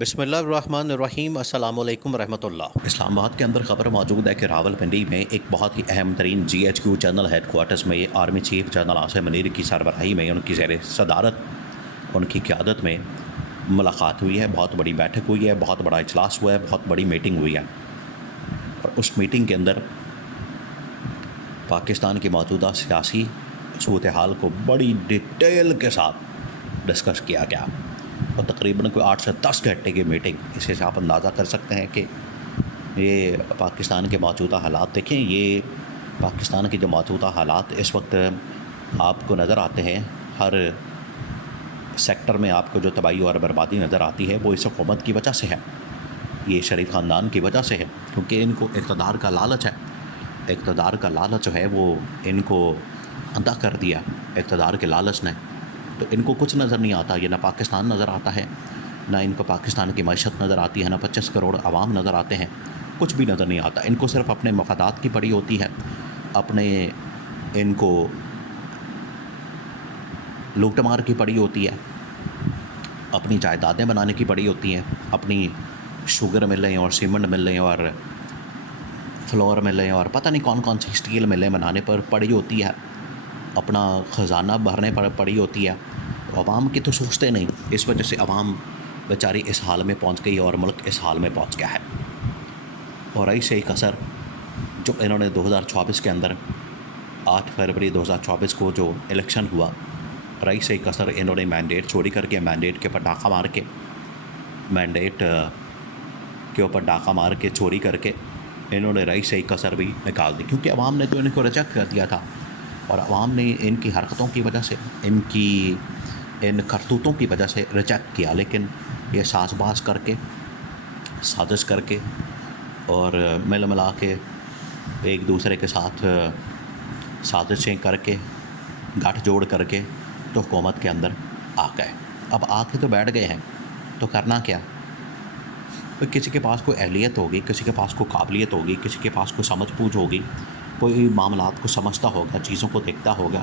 بسم اللہ الرحمن الرحیم۔ السلام علیکم ورحمۃ اللہ۔ اسلام آباد کے اندر خبر موجود ہے کہ راولپنڈی میں ایک بہت ہی اہم ترین GHQ جنرل ہیڈ کوارٹرز میں army chief general Asim Munir کی سربراہی میں ان کی زیر صدارت ان کی قیادت میں ملاقات ہوئی ہے، بہت بڑی بیٹھک ہوئی ہے، بہت بڑا اجلاس ہوا ہے، بہت بڑی میٹنگ ہوئی ہے۔ اور اس میٹنگ کے اندر پاکستان کی موجودہ سیاسی صورتحال کو بڑی ڈیٹیل کے ساتھ ڈسکس کیا گیا، اور تقریباً کوئی 8 سے 10 گھنٹے کی میٹنگ۔ اس سے آپ اندازہ کر سکتے ہیں کہ یہ پاکستان کے موجودہ حالات دیکھیں، یہ پاکستان کے جو موجودہ حالات اس وقت آپ کو نظر آتے ہیں، ہر سیکٹر میں آپ کو جو تباہی اور بربادی نظر آتی ہے وہ اس حکومت کی وجہ سے ہے، یہ شریف خاندان کی وجہ سے ہے، کیونکہ ان کو اقتدار کا لالچ ہے۔ اقتدار کا لالچ جو ہے وہ ان کو اندھا کر دیا اقتدار کے لالچ نے، تو ان کو کچھ نظر نہیں آتا، یہ نہ پاکستان نظر آتا ہے، نہ ان کو پاکستان کی معیشت نظر آتی ہے، نہ 25 کروڑ عوام نظر آتے ہیں، کچھ بھی نظر نہیں آتا۔ ان کو صرف اپنے مفادات کی پڑی ہوتی ہے، ان کو لوٹ مار کی پڑی ہوتی ہے، اپنی جائیدادیں بنانے کی پڑی ہوتی ہیں، اپنی شوگر ملیں اور سیمنٹ ملیں اور فلور ملیں اور پتہ نہیں کون کون سی اسٹیل ملیں بنانے پر پڑی ہوتی ہے، اپنا خزانہ بھرنے پر پڑی ہوتی ہے۔ تو عوام کی تو سوچتے نہیں، اس وجہ سے عوام بیچاری اس حال میں پہنچ گئی اور ملک اس حال میں پہنچ گیا ہے۔ اور ایسے ہی کثر جو انہوں نے 2024 کے اندر 8 فروری 2024 کو جو الیکشن ہوا، رئیس ہی کثر انہوں نے مینڈیٹ چوری کر کے، مینڈیٹ کے اوپر ڈاکہ مار کے، مینڈیٹ کے اوپر ڈاکہ مار کے چوری کر کے انہوں نے رئیس ہی کثر بھی نکال دی، کیونکہ عوام نے تو ان کو ریجیکٹ کر دیا تھا، اور عوام نے ان کی حرکتوں کی وجہ سے، ان کرتوتوں کی وجہ سے ریجیکٹ کیا۔ لیکن یہ ساز باز کر کے، سازش کر کے اور مل ملا کے ایک دوسرے کے ساتھ سازشیں کر کے، گٹھ جوڑ کر کے تو حکومت کے اندر آ گئے۔ اب آ کے تو بیٹھ گئے ہیں، تو کرنا کیا؟ کسی کے پاس کوئی اہلیت ہوگی، کسی کے پاس کوئی قابلیت ہوگی، کسی کے پاس کوئی سمجھ بوجھ ہوگی، کوئی معاملات کو سمجھتا ہوگا، چیزوں کو دیکھتا ہوگا،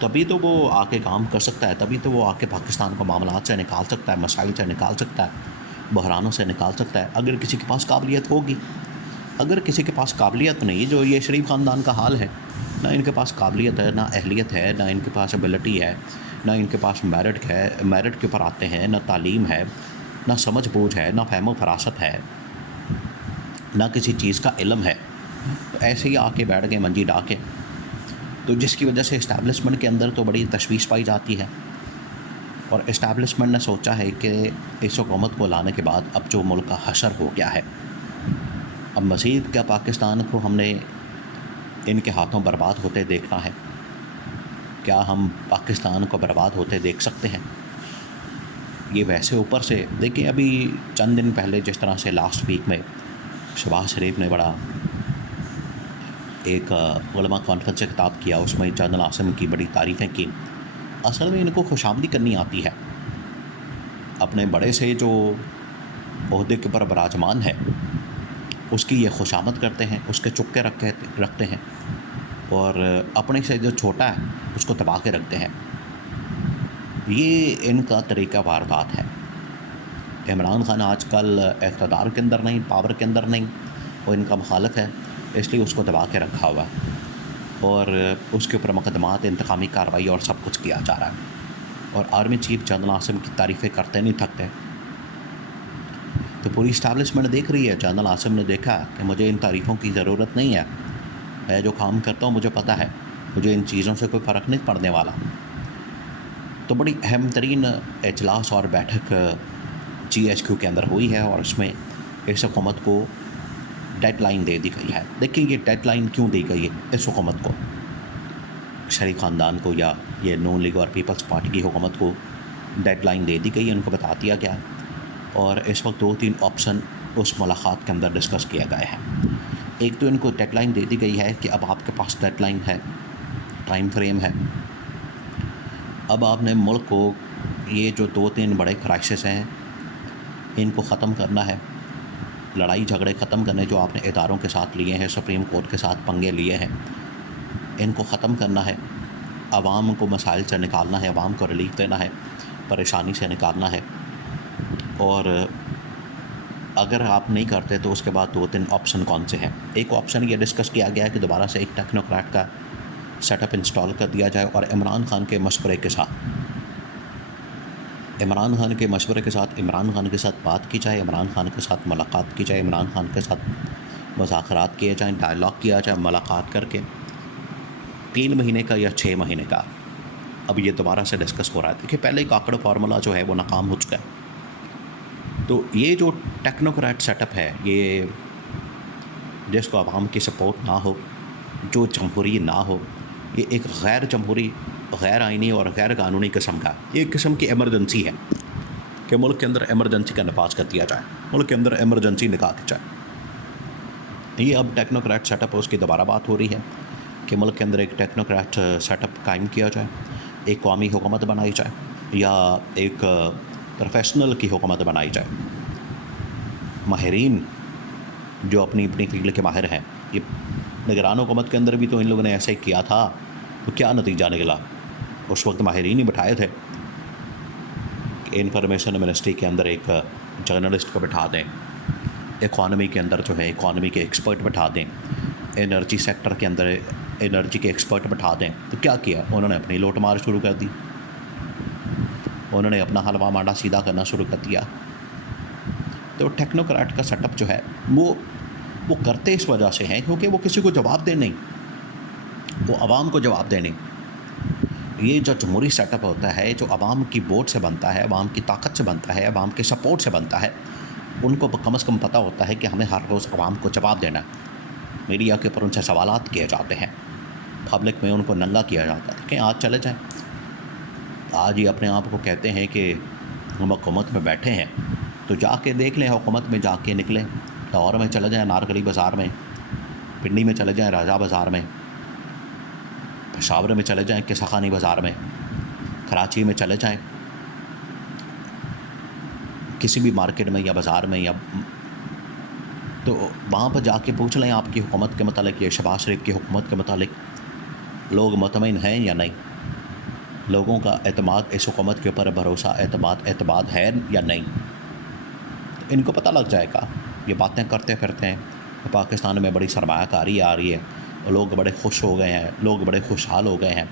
تبھی تو وہ آ کے کام کر سکتا ہے، تبھی تو وہ آ کے پاکستان کو معاملات سے نکال سکتا ہے، مسائل سے نکال سکتا ہے، بحرانوں سے نکال سکتا ہے، اگر کسی کے پاس قابلیت ہوگی۔ اگر کسی کے پاس قابلیت نہیں، جو یہ شریف خاندان کا حال ہے، نہ ان کے پاس قابلیت ہے، نہ اہلیت ہے، نہ ان کے پاس ایبلٹی ہے، نہ ان کے پاس میرٹ ہے، میرٹ کے اوپر آتے ہیں، نہ تعلیم ہے، نہ سمجھ بوجھ ہے، نہ فہم و فراست ہے، نہ کسی چیز کا علم ہے، تو ایسے ہی آ کے بیٹھ گئے منجی ڈا کے، تو جس کی وجہ سے اسٹیبلشمنٹ کے اندر تو بڑی تشویش پائی جاتی ہے۔ اور اسٹیبلشمنٹ نے سوچا ہے کہ اس حکومت کو لانے کے بعد اب جو ملک کا حشر ہو گیا ہے، اب مزید کیا پاکستان کو ہم نے ان کے ہاتھوں برباد ہوتے دیکھنا ہے؟ کیا ہم پاکستان کو برباد ہوتے دیکھ سکتے ہیں؟ یہ ویسے اوپر سے دیکھیں، ابھی چند دن پہلے جس طرح سے لاسٹ ویک میں شہباز شریف نے بڑا ایک علماء کانفرنس سے خطاب کیا، اس میں جنرل عاصم کی بڑی تعریفیں کی۔ اصل میں ان کو خوشامدی کرنی آتی ہے، اپنے بڑے سے جو عہدے کے پر براجمان ہے اس کی یہ خوشامد کرتے ہیں، اس کے چکے رکھتے ہیں، اور اپنے سے جو چھوٹا ہے اس کو دبا کے رکھتے ہیں۔ یہ ان کا طریقہ واردات ہے۔ عمران خان آج کل اقتدار کے اندر نہیں، پاور کے اندر نہیں، وہ ان کا مخالف ہے، اس لیے اس کو دبا کے رکھا ہوا ہے، اور اس کے اوپر مقدمات، انتقامی کارروائی اور سب کچھ کیا جا رہا ہے، اور آرمی چیف جنرل عاصم کی تعریفیں کرتے نہیں تھکتے۔ تو پوری اسٹیبلشمنٹ دیکھ رہی ہے، جنرل عاصم نے دیکھا کہ مجھے ان تعریفوں کی ضرورت نہیں ہے، میں جو کام کرتا ہوں مجھے پتہ ہے، مجھے ان چیزوں سے کوئی فرق نہیں پڑنے والا۔ تو بڑی اہم ترین اجلاس اور بیٹھک GHQ کے اندر ہوئی ہے، اور اس میں اس حکومت کو ڈیڈ لائن دے دی گئی ہے۔ دیکھیں یہ ڈیڈ لائن کیوں دی گئی ہے اس حکومت کو، شریف خاندان کو، یا یہ نون لیگ اور پیپلز پارٹی کی حکومت کو ڈیڈ لائن دے دی گئی ہے، ان کو بتا دیا گیا، اور اس وقت 2-3 آپشن اس ملاقات کے اندر ڈسکس کیا گئے ہیں۔ ایک تو ان کو ڈیڈ لائن دے دی گئی ہے کہ اب آپ کے پاس ڈیڈ لائن ہے، ٹائم فریم ہے، اب آپ نے ملک کو یہ جو 2-3 بڑے کرائسس ہیں ان کو ختم کرنا ہے، لڑائی جھگڑے ختم کرنے جو آپ نے اداروں کے ساتھ لیے ہیں، سپریم کورٹ کے ساتھ پنگے لیے ہیں، ان کو ختم کرنا ہے، عوام کو مسائل سے نکالنا ہے، عوام کو ریلیف دینا ہے، پریشانی سے نکالنا ہے، اور اگر آپ نہیں کرتے تو اس کے بعد 2-3 آپشن کون سے ہیں. ایک آپشن یہ ڈسکس کیا گیا ہے کہ دوبارہ سے ایک ٹیکنوکریٹ کا سیٹ اپ انسٹال کر دیا جائے اور عمران خان کے مشورے کے ساتھ عمران خان کے ساتھ بات کی جائے، عمران خان کے ساتھ ملاقات کی جائے، عمران خان کے ساتھ مذاکرات کیے جائیں، ڈائلاگ کیا جائے ملاقات کر کے. 3 مہینے کا یا 6 مہینے کا اب یہ دوبارہ سے ڈسکس ہو رہا ہے. دیکھیے پہلے ایک آکڑ فارمولا جو ہے وہ ناکام ہو چکا ہے. تو یہ جو ٹیکنوکریٹ سیٹ اپ ہے، یہ جس کو عوام کی سپورٹ نہ ہو، جو جمہوری نہ ہو، یہ ایک غیر جمہوری، غیر آئینی اور غیر قانونی قسم کا ایک قسم کی ایمرجنسی ہے کہ ملک کے اندر ایمرجنسی کا نفاذ کر دیا جائے، ملک کے اندر ایمرجنسی نکال دی جائے. یہ اب ٹیکنوکریٹ سیٹ اپ اس کی دوبارہ بات ہو رہی ہے کہ ملک کے اندر ایک ٹیکنوکریٹ سیٹ اپ قائم کیا جائے، ایک قومی حکومت بنائی جائے یا ایک پروفیشنل کی حکومت بنائی جائے. ماہرین جو اپنی فیلڈ کے ماہر ہیں، یہ نگران حکومت کے اندر بھی تو ان لوگوں نے ایسے کیا تھا، تو کیا نتیجہ نکلا؟ اس وقت ماہرین ہی بٹھائے تھے کہ انفارمیشن منسٹری کے اندر ایک جرنلسٹ کو بٹھا دیں، اکانومی کے اندر جو ہے اکانومی کے ایکسپرٹ بٹھا دیں، انرجی سیکٹر کے اندر انرجی کے ایکسپرٹ بٹھا دیں. تو کیا کیا انہوں نے؟ اپنی لوٹ مار شروع کر دی، انہوں نے اپنا حلوہ مانڈا سیدھا کرنا شروع کر دیا. تو ٹیکنوکریٹ کا سیٹ اپ جو ہے وہ کرتے اس وجہ سے ہیں کیونکہ وہ کسی کو جواب دے نہیں، وہ عوام کو جواب دے نہیں. یہ جو جمہوری سیٹ اپ ہوتا ہے، جو عوام کی ووٹ سے بنتا ہے، عوام کی طاقت سے بنتا ہے، عوام کے سپورٹ سے بنتا ہے، ان کو کم از کم پتہ ہوتا ہے کہ ہمیں ہر روز عوام کو جواب دینا ہے. میڈیا کے اوپر ان سے سوالات کیے جاتے ہیں، پبلک میں ان کو ننگا کیا جاتا ہے کہ آج چلے جائیں. آج یہ اپنے آپ کو کہتے ہیں کہ ہم حکومت میں بیٹھے ہیں، تو جا کے دیکھ لیں، حکومت میں جا کے نکلیں، لاہور میں چلے جائیں، نارکلی بازار میں، پنڈی میں چلے جائیں، راجہ بازار میں، پشاور میں چلے جائیں، قصہ خانی بازار میں، کراچی میں چلے جائیں، کسی بھی مارکیٹ میں یا بازار میں، یا تو وہاں پر جا کے پوچھ لیں آپ کی حکومت کے متعلق یا شہباز شریف کی حکومت کے متعلق لوگ مطمئن ہیں یا نہیں، لوگوں کا اعتماد اس حکومت کے اوپر، بھروسہ، اعتماد ہے یا نہیں. ان کو پتہ لگ جائے گا. یہ باتیں کرتے پھرتے ہیں پاکستان میں بڑی سرمایہ کاری آ رہی ہے، لوگ بڑے خوش ہو گئے ہیں، لوگ بڑے خوشحال ہو گئے ہیں،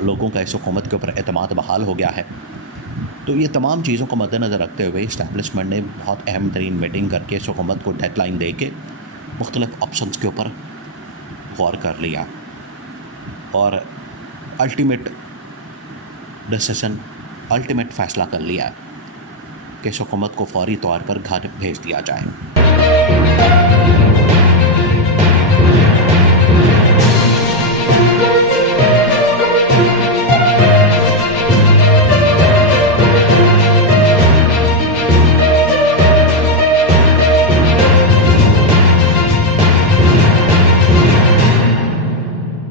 لوگوں کا اس حکومت کے اوپر اعتماد بحال ہو گیا ہے. تو یہ تمام چیزوں کو مد نظر رکھتے ہوئے اسٹیبلشمنٹ نے بہت اہم ترین میٹنگ کر کے اس حکومت کو ڈیڈ لائن دے کے مختلف آپشنز کے اوپر غور کر لیا اور الٹیمیٹ ڈیسیژن، الٹیمیٹ فیصلہ کر لیا کہ اس حکومت کو فوری طور پر گھر بھیج دیا جائے.